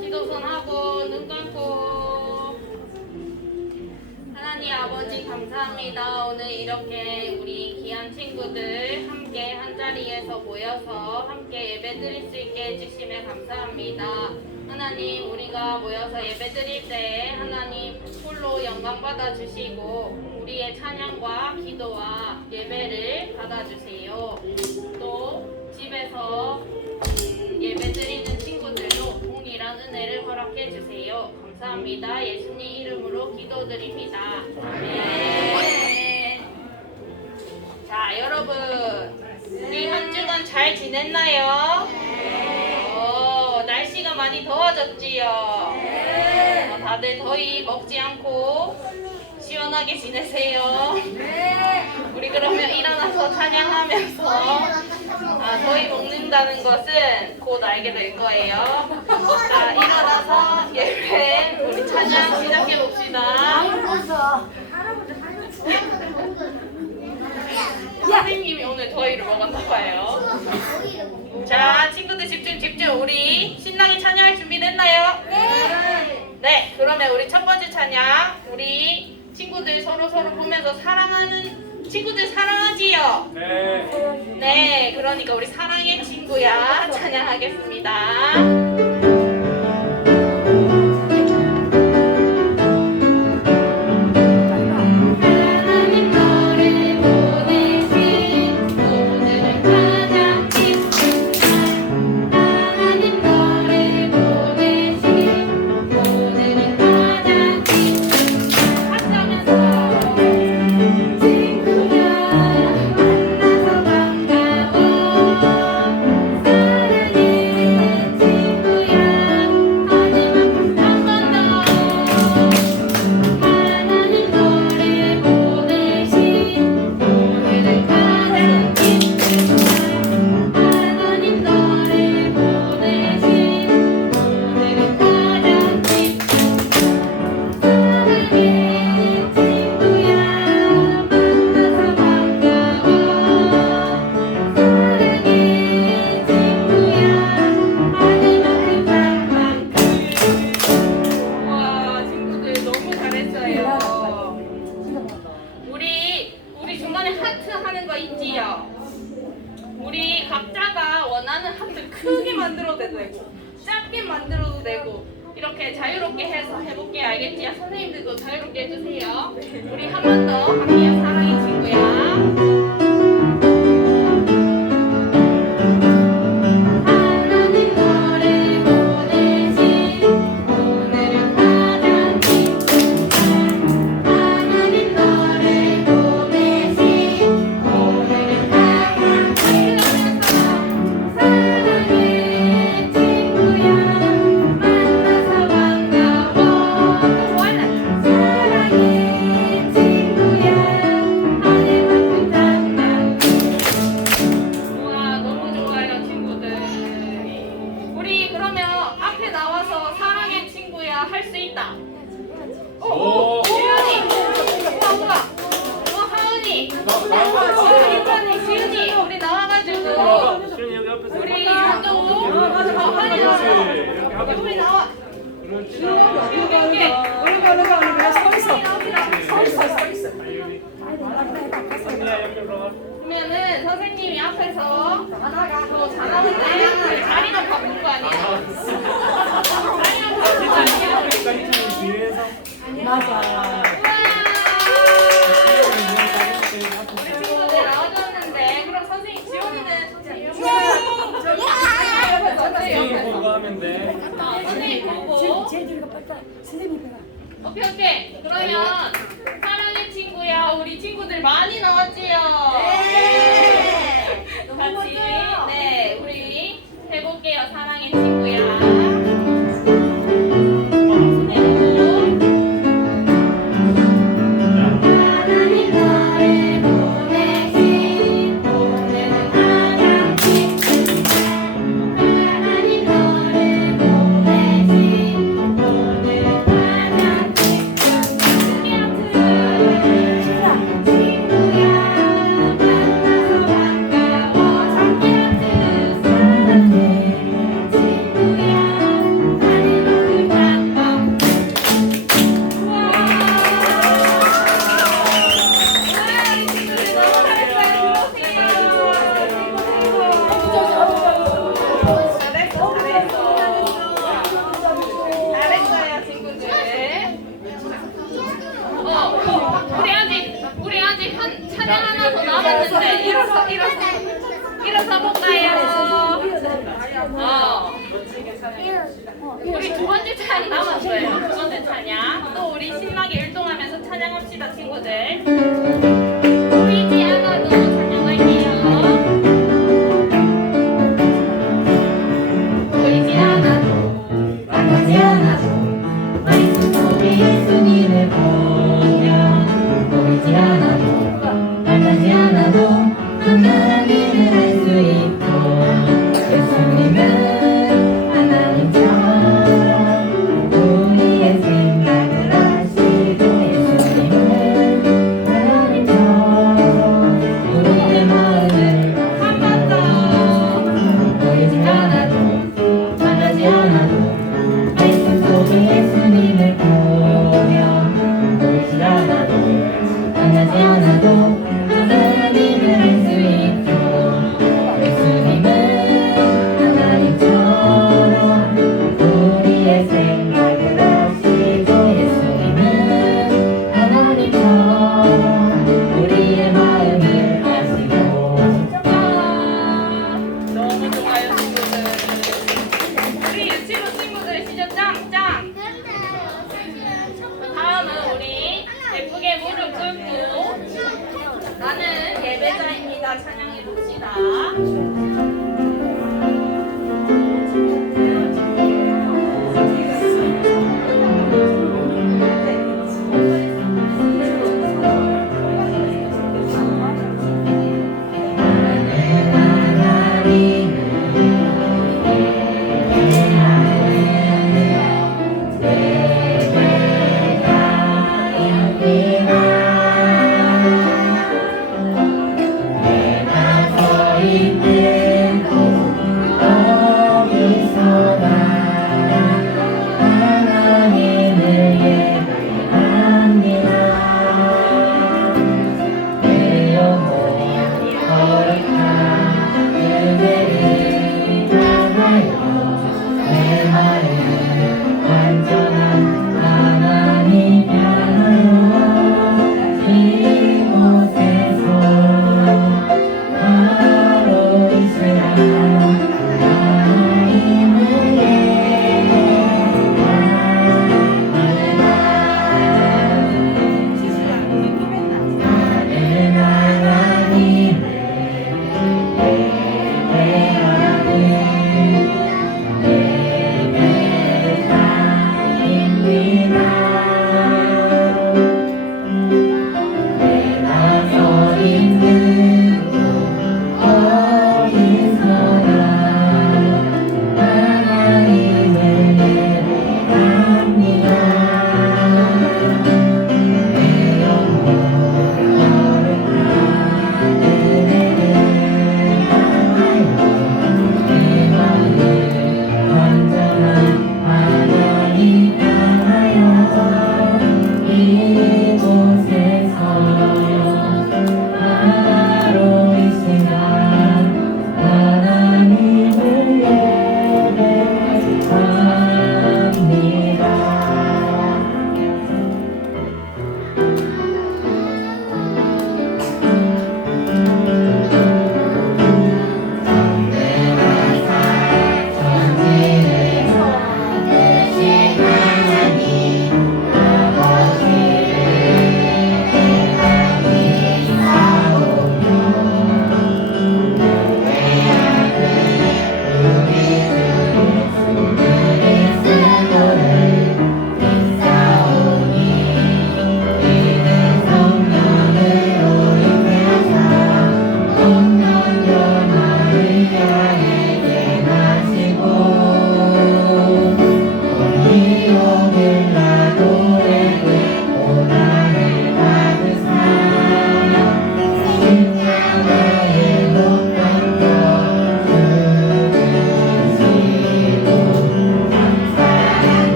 기도선 하고 눈 감고 하나님 아버지 감사합니다. 오늘 이렇게 우리 귀한 친구들 함께 한 자리에서 모여서 함께 예배 드릴 수 있게 해주심에 감사합니다. 하나님 우리가 모여서 예배 드릴 때 하나님 홀로 영광 받아 주시고 우리의 찬양과 기도와 예배를 받아 주세요. 또 집에서 은혜를 허락해 주세요. 감사합니다. 예수님 이름으로 기도드립니다. 아멘. 자, 여러분. 우리 한 주간 잘 지냈나요? 어, 날씨가 많이 더워졌지요? 어, 다들 더위 먹지 않고 시원하게 지내세요. 우리 그러면 일어나서 찬양하면서 아, 더위 먹는다는 것은 곧 알게 될 거예요. 자, 일어나서 예배 우리 찬양 시작해 봅시다. 선생님이 오늘 더위를 먹었나 봐요. 자, 친구들 집중 집중. 우리 신나게 찬양할 준비 됐나요? 네. 그러면 우리 첫 번째 찬양 우리 친구들 서로 서로 보면서 사랑하는 친구들 사랑하지요? 네. 네, 그러니까 우리 사랑의 친구야 찬양하겠습니다. 알겠지요? 선생님들도 자유롭게 해주세요. 우리 한 번 더 할게요. 우리 나와 그렇지. 이렇게 이렇게 우리가 너가 우리가 서 있어. 서 있어, 서 있어. 아유리. 언니야 이렇게 올라가. 그러면은 선생님이 앞에서 더 잘하는데 자리가 바꾼 거 아니에요? 자리가 바꾼 거 아니에요? 희진이 뒤에서. 맞아. 선생님 보고 하면 돼. 선생님 보고 쟤들이가 빨리 선생님 배가. 오케이 오케이 그러면 사랑의 친구야 우리 친구들 많이 나왔지요? 같이 네 우리 해볼게요 사랑의 친구야 친구들.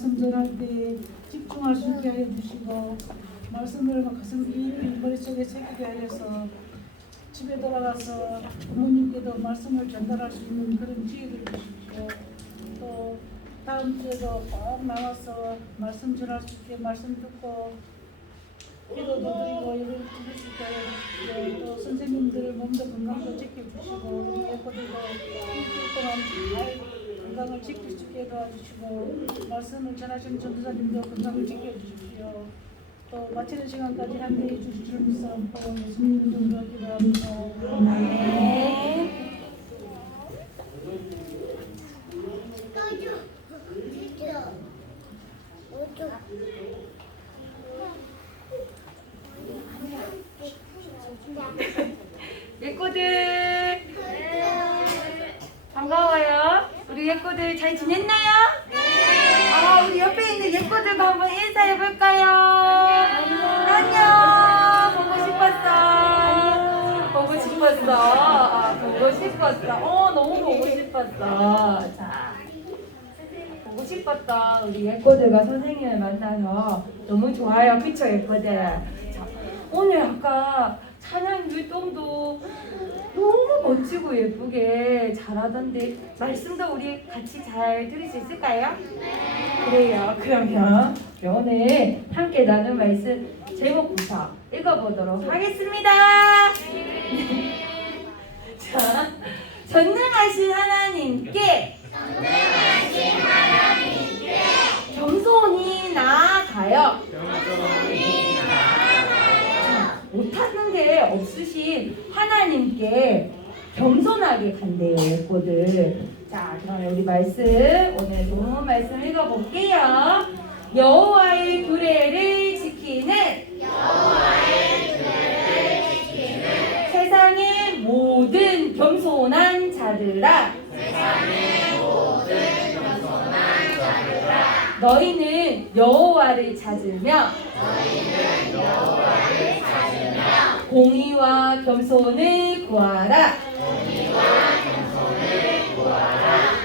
말씀 전할 때 집중할 수 있게 해주시고 말씀을 가슴 깊이 머릿속에 새기게 하여서 집에 돌아가서 부모님께도 말씀을 전달할 수 있는 그런 지혜를 주십시오. 또 다음 주에도 꼭 나와서 말씀 전할 수 있게 말씀 듣고 기도도 드리고 예배를 드릴 수 있게 또 선생님들 몸도 건강도 지켜주시고 우리 애들도 일주일 동안 잘 건강을 있게 도와주시고 말씀을 전하신 전도사님도 건강을 지켜주십시오. 또 마치는 시간까지 함께해 주실 줄 믿사옵고 예수님 이름으로 기도합니다. 네. 예꼬들 반가워요. 우리 예꼬들 잘 지냈나요? 아, 우리 옆에 있는 예꼬들과 한번 인사해 볼까요? 안녕. 보고 싶었어. 보고 싶었어. 아, 보고 싶었어. 어, 너무 보고 싶었어. 자. 보고 싶었던 우리 예꼬들과 선생님을 만나서 너무 좋아요. 그쵸, 예꼬들? 자, 오늘 아까 찬양 멋지고 예쁘게 잘하던데 말씀도 우리 같이 잘 들을 수 있을까요? 그래요. 그러면 오늘 함께 나눈 말씀 제목부터 읽어보도록 하겠습니다. 자, 전능하신 하나님께 겸손히 나아가요. 자, 못하는 게 없으신 하나님께 겸손하게 간대요, 예꼬들. 자, 그럼 우리 말씀, 오늘 좋은 말씀 읽어볼게요. 여호와의 규례를 지키는 세상의 모든 겸손한 자들아 너희는 여호와를 찾으며 공의와 겸손을 구하라.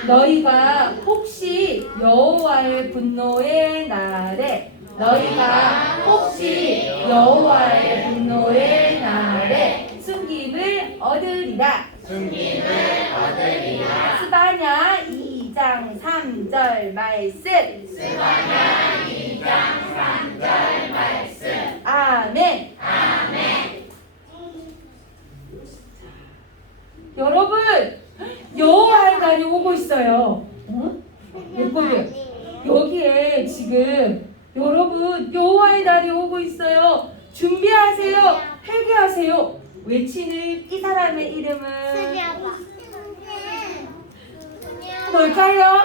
너희가 혹시 여호와의 분노의 날에 너희가 혹시 여호와의 분노의 날에 숨김을 얻으리라. 숨김을 얻으리라. 스바냐 2장 3절 말씀. 스바냐 2장 3절 말씀. 아멘. 여러분 여호와의 날이 오고 있어요. 어? 여기에 지금 여러분 여호와의 날이 오고 있어요. 준비하세요. 회개하세요. 외치는 이 사람의 이름은 뭘까요?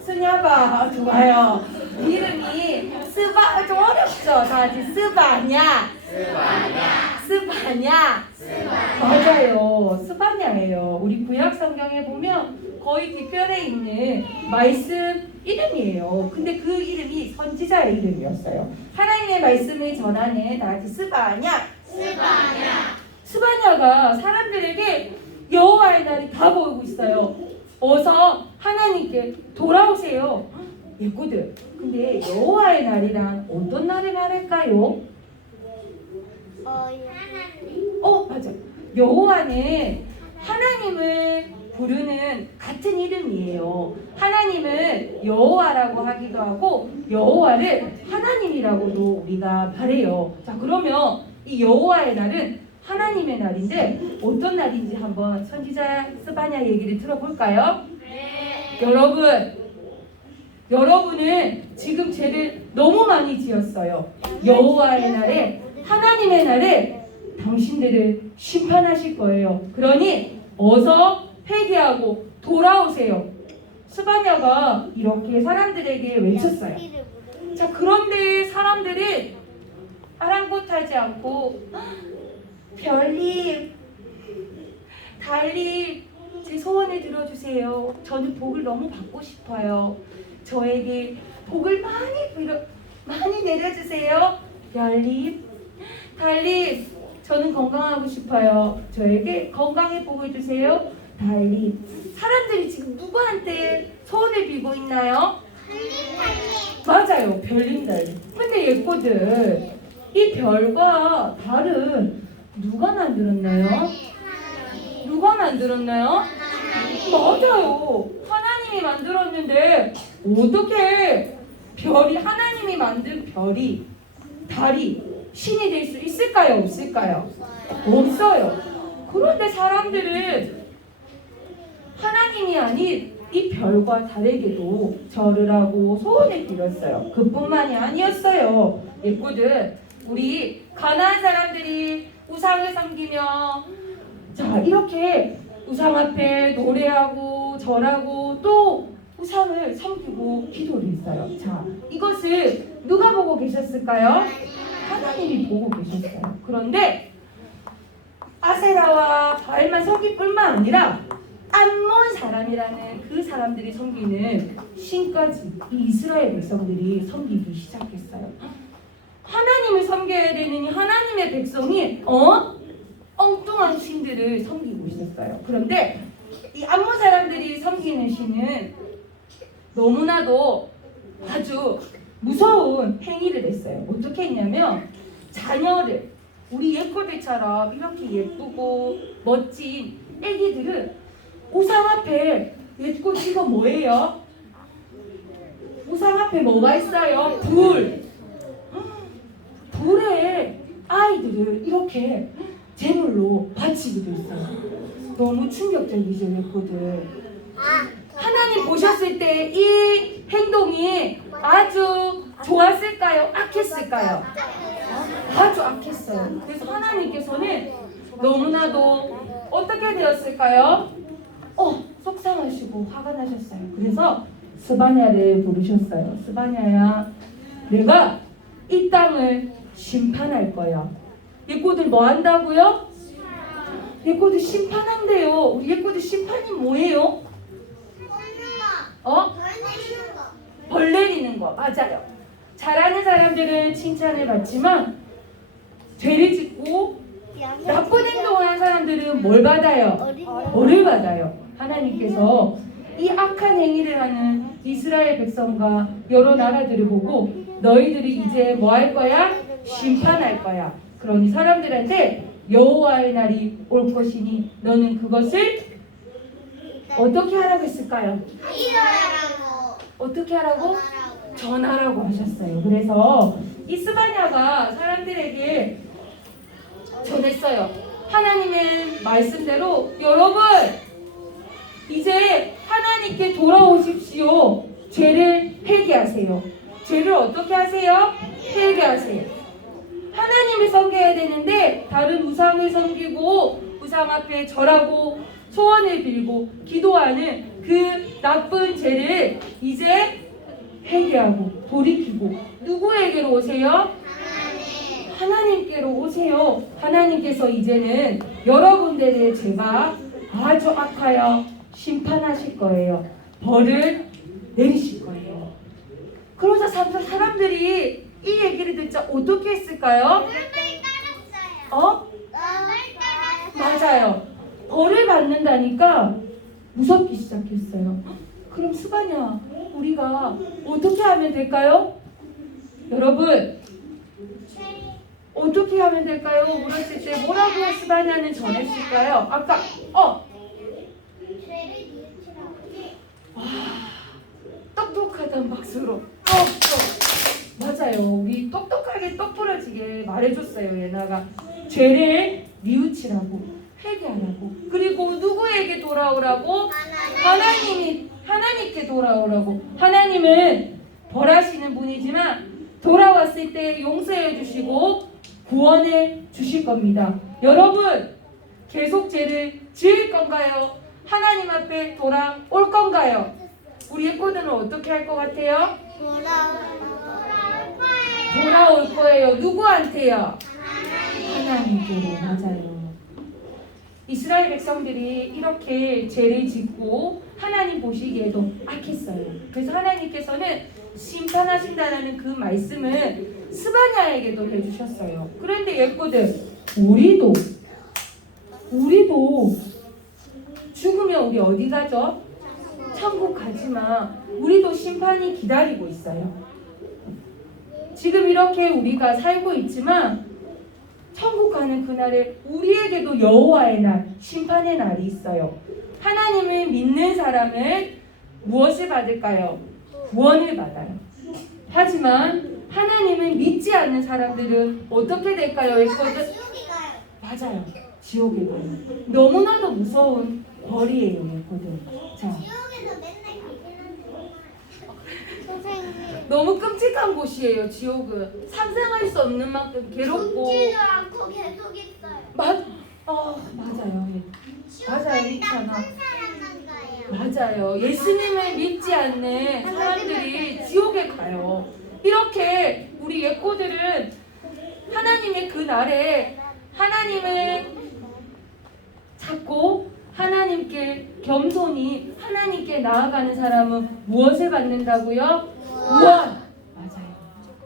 스냐바 좋아요. 이름이 스바 좀 어렵죠. 다 같이 스바냐. 스바냐. 맞아요. 스바냐예요. 우리 구약 성경에 보면 거의 뒤편에 있는 말씀 이름이에요. 근데 그 이름이 선지자의 이름이었어요. 하나님의 말씀을 전하는 다 같이 스바냐. 스바냐. 스바냐가 사람들에게 여호와의 날이 다가오고 있어요. 어서 하나님께 돌아오세요. 예꼬들. 근데 여호와의 날이란 어떤 날을 말할까요? 어 맞아. 여호와는 하나님을 부르는 같은 이름이에요. 하나님을 여호와라고 하기도 하고 여호와를 하나님이라고도 우리가 말해요. 자 그러면 이 여호와의 날은 하나님의 날인데 어떤 날인지 한번 선지자 스바냐 얘기를 들어볼까요? 여러분 여러분은 지금 죄를 너무 많이 지었어요. 여호와의 날에 하나님의 날에 당신들을 심판하실 거예요. 그러니 어서 회개하고 돌아오세요. 스바냐가 이렇게 사람들에게 외쳤어요. 자, 그런데 사람들이 아랑곳하지 않고 별님, 달님, 제 소원을 들어주세요. 저는 복을 너무 받고 싶어요. 저에게 복을 많이 많이 내려주세요. 별님, 달님, 저는 건강하고 싶어요. 저에게 건강의 복을 주세요. 달님, 사람들이 지금 누구한테 소원을 빌고 있나요? 맞아요, 별님 달님. 근데 예꼬들, 이 별과 달은 누가 만들었나요? 누가 만들었나요? 맞아요. 하나님이 만들었는데 어떻게 별이 하나님이 만든 별이 달이 신이 될 수 있을까요? 없을까요? 없어요. 그런데 사람들은 하나님이 아닌 이 별과 달에게도 절을 하고 소원을 빌었어요. 그뿐만이 아니었어요. 예쁘들 우리 가나안 사람들이 우상을 섬기며 자 이렇게 우상 앞에 노래하고 절하고 또 우상을 섬기고 기도를 했어요. 자 이것을 누가 보고 계셨을까요? 하나님이 보고 계셨어요. 그런데 아세라와 바알만 섬길 뿐만 아니라 암몬 사람이라는 그 사람들이 섬기는 신까지 이 이스라엘 백성들이 섬기기 시작했어요. 하나님을 섬겨야 이 하나님의 백성이 어 엉뚱한 신들을 섬기고 있었어요. 그런데 이 암몬 사람들이 섬기는 신은 너무나도 아주 무서운 행위를 했어요. 어떻게 했냐면 자녀를 우리 예꼴배처럼 이렇게 예쁘고 멋진 애기들을 우상 앞에 예고 이거 뭐예요? 우상 앞에 뭐가 있어요? 불. 불에 아이들을 이렇게 제물로 바치기도 했어요. 너무 충격적이죠, 예코들. 하나님 보셨을 때 이 행동이 아주 좋았을까요? 악했을까요? 아주 악했어요. 그래서 하나님께서는 너무나도 어떻게 되었을까요? 어, 속상하시고 화가 나셨어요. 그래서 스바냐를 부르셨어요. 스바냐야, 내가 이 땅을 심판할 거야. 예꼬들 뭐 한다고요? 예꼬들 심판한대요. 우리 예꼬들 심판이 뭐예요? 어? 벌 내리는 거 맞아요. 잘하는 사람들은 칭찬을 받지만 죄를 짓고 나쁜 행동을 한 사람들은 뭘 받아요? 벌을 받아요. 하나님께서 이 악한 행위를 하는 이스라엘 백성과 여러 나라들을 보고 너희들이 이제 뭐 할 거야? 심판할 거야. 그러니 사람들한테 여호와의 날이 올 것이니 너는 그것을 어떻게 하라고 했을까요? 어떻게 하라고? 전하라고 하셨어요. 그래서 이스바냐가 사람들에게 전했어요. 하나님의 말씀대로 여러분 이제 하나님께 돌아오십시오. 죄를 회개하세요. 죄를 어떻게 하세요? 회개하세요. 하나님을 섬겨야 되는데 다른 우상을 섬기고 우상 앞에 절하고 소원을 빌고 기도하는 그 나쁜 죄를 이제 회개하고 돌이키고 누구에게로 오세요? 하나님께로 오세요. 하나님께서 이제는 여러분들의 죄가 아주 악하여 심판하실 거예요. 벌을 내리실 거예요. 그러자 사- 사람들이 이 얘기를 듣자 어떻게 했을까요? 어? 맞아요. 벌을 받는다니까 무섭기 시작했어요. 그럼 수바냐, 우리가 어떻게 하면 될까요? 여러분, 어떻게 하면 될까요? 물었을 때 뭐라고 수바냐는 전했을까요? 아까, 어, 똑똑하단 박수로. 똑똑. 맞아요. 우리 똑똑하게 똑 부러지게 말해줬어요. 예나가 죄를 뉘우치라고 회개하라고 그리고 누구에게 돌아오라고 하나님이 하나님께 돌아오라고 하나님은 벌하시는 분이지만 돌아왔을 때 용서해 주시고 구원해 주실 겁니다. 여러분 계속 죄를 지을 건가요? 하나님 앞에 돌아올 건가요? 우리 예코들은 어떻게 할 것 같아요? 돌아올 거예요. 누구한테요? 하나님께로. 이스라엘 백성들이 이렇게 죄를 짓고 하나님 보시기에도 악했어요. 그래서 하나님께서는 심판하신다는 그 말씀은 스바냐에게도 해주셨어요. 그런데 예쁘들 우리도 우리도 죽으면 우리 어디 가죠? 천국 가지만 우리도 심판이 기다리고 있어요. 지금 이렇게 우리가 살고 있지만 천국 가는 그날에 우리에게도 여호와의 날, 심판의 날이 있어요. 하나님을 믿는 사람은 무엇을 받을까요? 구원을 받아요. 하지만 하나님을 믿지 않는 사람들은 어떻게 될까요? 예거든 맞아요. 지옥에 가요. 너무나도 무서운 벌이에요, 예거든. 자, 너무 끔찍한 곳이에요, 지옥은. 상상할 수 없는 만큼 괴롭고. 죽지도 않고 계속 있어요. 맞, 어, 맞아요. 예. 맞아요, 있잖아. 맞아요. 예수님을 믿지 않는 사람들이 지옥에 가요. 이렇게 우리 예꼬들은 하나님의 그 날에 하나님을 찾고 하나님께 겸손히 하나님께 나아가는 사람은 무엇을 받는다고요? 구원. 맞아요.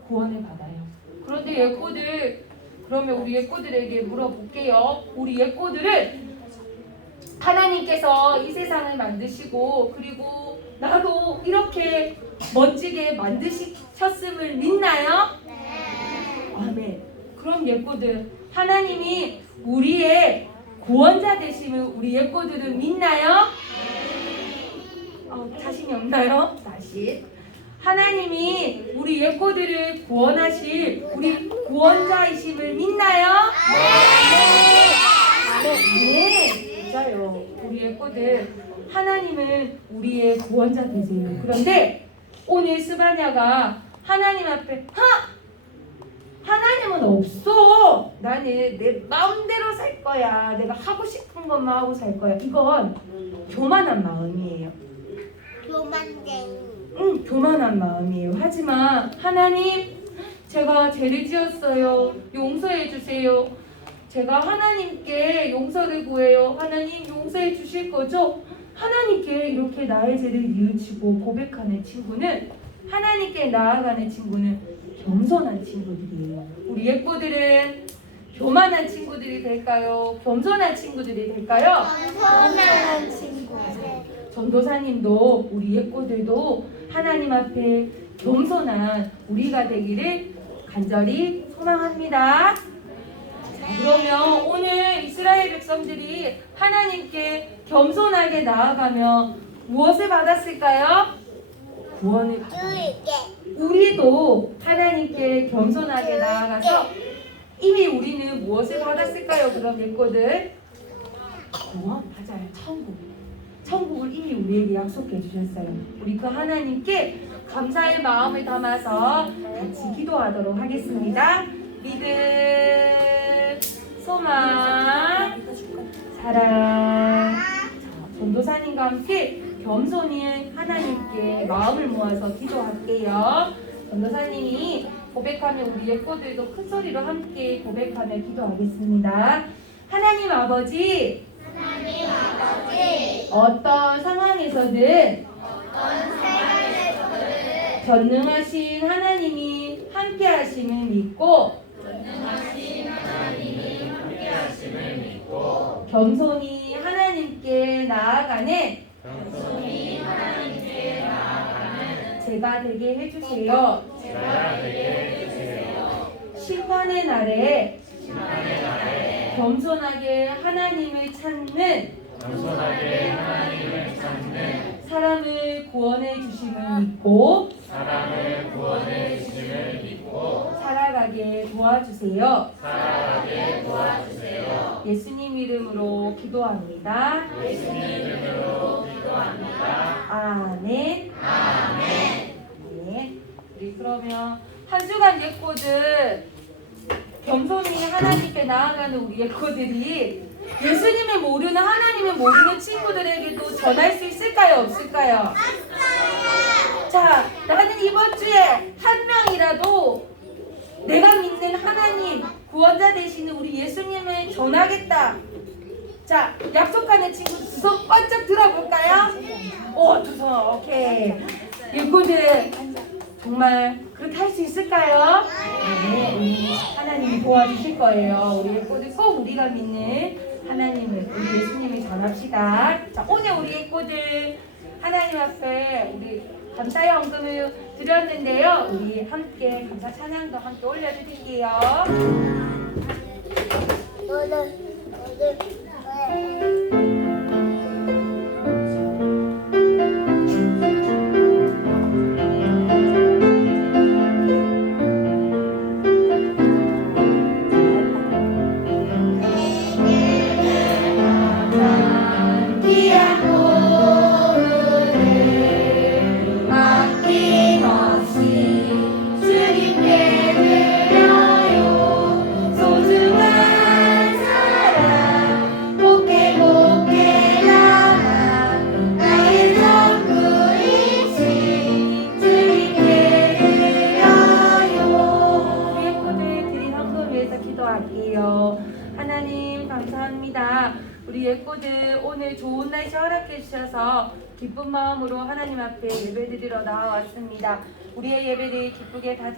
구원을 받아요. 그런데 예꼬들 그러면 우리 예꼬들에게 물어볼게요. 우리 예꼬들은 하나님께서 이 세상을 만드시고 그리고 나도 이렇게 멋지게 만드셨음을 믿나요? 아멘. 그럼 예꼬들 하나님이 우리의 구원자 되심을 우리 예꼬들은 믿나요? 어, 자신이 없나요? 다시. 하나님이 우리 예꼬들을 구원하실 우리 구원자이심을 믿나요? 네. 맞아요. 우리 예꼬들 하나님은 우리의 구원자 되세요. 그런데 오늘 스바냐가 하나님 앞에 하! 하나님은 없어. 나는 내 마음대로 살 거야. 내가 하고 싶은 것만 하고 살 거야. 이건 교만한 마음이에요. 교만쟁이. 응, 교만한 마음이에요. 하지만 하나님, 제가 죄를 지었어요. 용서해 주세요. 제가 하나님께 용서를 구해요. 하나님 용서해 주실 거죠? 하나님께 이렇게 나의 죄를 뉘우치고 고백하는 친구는 하나님께 나아가는 친구는 겸손한 친구들이에요. 우리 예쁘들은 교만한 친구들이 될까요? 겸손한 친구들이 될까요? 선한 친구. 전도사님도 우리 예꼬들도 하나님 앞에 겸손한 우리가 되기를 간절히 소망합니다. 자, 그러면 오늘 이스라엘 백성들이 하나님께 겸손하게 나아가며 무엇을 받았을까요? 구원을. 줄게. 우리도 하나님께 겸손하게 나아가서 이미 우리는 무엇을 받았을까요? 그럼 예꼬들 구원 맞아요. 천국. 천국을 이미 우리에게 약속해 주셨어요. 우리 그 하나님께 감사의 마음을 담아서 같이 기도하도록 하겠습니다. 믿음, 소망, 사랑. 자, 전도사님과 함께 겸손히 하나님께 마음을 모아서 기도할게요. 전도사님이 고백하면 우리 예꼬들도 큰 소리로 함께 고백하며 기도하겠습니다. 하나님 아버지, 어떤 상황에서든 어떤 생활에서든 전능하신 하나님이 함께 하심을 믿고 겸손히 하나님께 나아가는 제가 되게 해주세요. 심판의 날에 겸손하게 하나님을 찾는 사람을 구원해 주심을 믿고 살아가게 도와주세요. 예수님 이름으로 기도합니다. 아멘. 네. 우리 그러면 한 주간 예코들 겸손히 하나님께 나아가는 우리 예코들이 예수님을 모르는 하나님을 모르는 친구들에게도 전할 수 있을까요? 없을까요? 자, 나는 이번 주에 한 명이라도 내가 믿는 하나님 구원자 되시는 우리 예수님을 전하겠다. 자, 약속하는 친구 두 손 번쩍 들어볼까요? 오, 두 손, 오케이. 일꾼들 정말 그렇게 할 수 있을까요? 네, 우리 하나님이 도와주실 거예요. 우리 애꼬들 꼭 우리가 믿는 하나님을, 우리 예수님을 전합시다. 자, 오늘 우리 애꼬들 하나님 앞에 우리 감사의 헌금을 드렸는데요. 우리 함께 감사 찬양도 함께 올려드릴게요. 너는 너는 왜?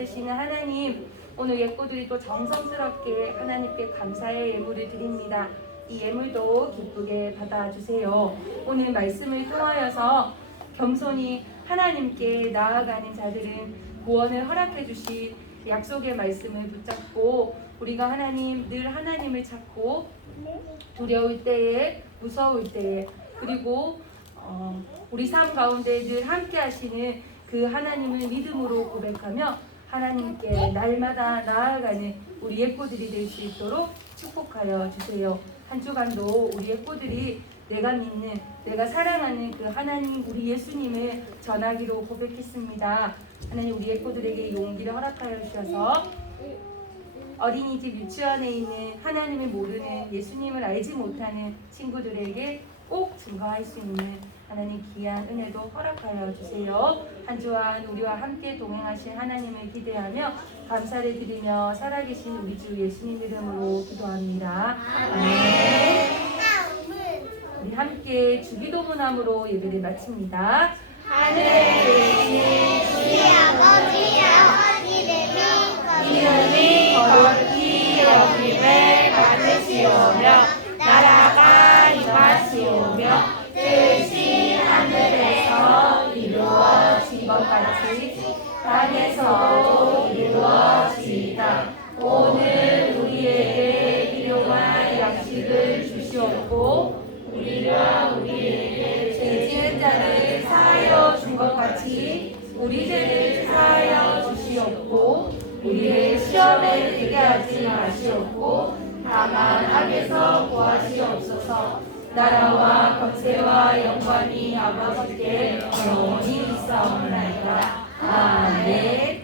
받으시는 하나님, 오늘 예꼬들이 또 정성스럽게 하나님께 감사의 예물을 드립니다. 이 예물도 기쁘게 받아주세요. 오늘 말씀을 통하여서 겸손히 하나님께 나아가는 자들은 구원을 허락해 주신 약속의 말씀을 붙잡고 우리가 하나님 늘 하나님을 찾고 두려울 때에 무서울 때에 그리고 어, 우리 삶 가운데 늘 함께 하시는 그 하나님을 믿음으로 고백하며 하나님께 날마다 나아가는 우리 예꼬들이 될 수 있도록 축복하여 주세요. 한 주간도 우리 예꼬들이 내가 믿는 내가 사랑하는 그 하나님 우리 예수님을 전하기로 고백했습니다. 하나님 우리 예꼬들에게 용기를 허락하여 주셔서 어린이집 유치원에 있는 하나님을 모르는 예수님을 알지 못하는 친구들에게 꼭 증거할 수 있는 하나님 귀한 은혜도 허락하여 주세요. 한 주간 우리와 함께 동행하신 하나님을 기대하며 감사를 드리며 살아계신 우리 주 예수님 이름으로 기도합니다. 아멘. 우리 함께 주기도문함으로 예배를 마칩니다. 하늘에 계신 우리 아버지 아버지를 이름이 거룩히 여김을 받으시오며 이루어진 것 같이 땅에서도 이루어지이다. 오늘 우리에게 필요한 양식을 주시옵고 우리가 우리에게 죄 지은 자를 사하여 준 것 같이 우리 죄를 사하여 주시옵고 우리를 시험에 들게 하지 마시옵고 다만 악에서 구하시옵소서. 나라와 권세와 영광이 아버지께 영원히 있사옵나이다 아멘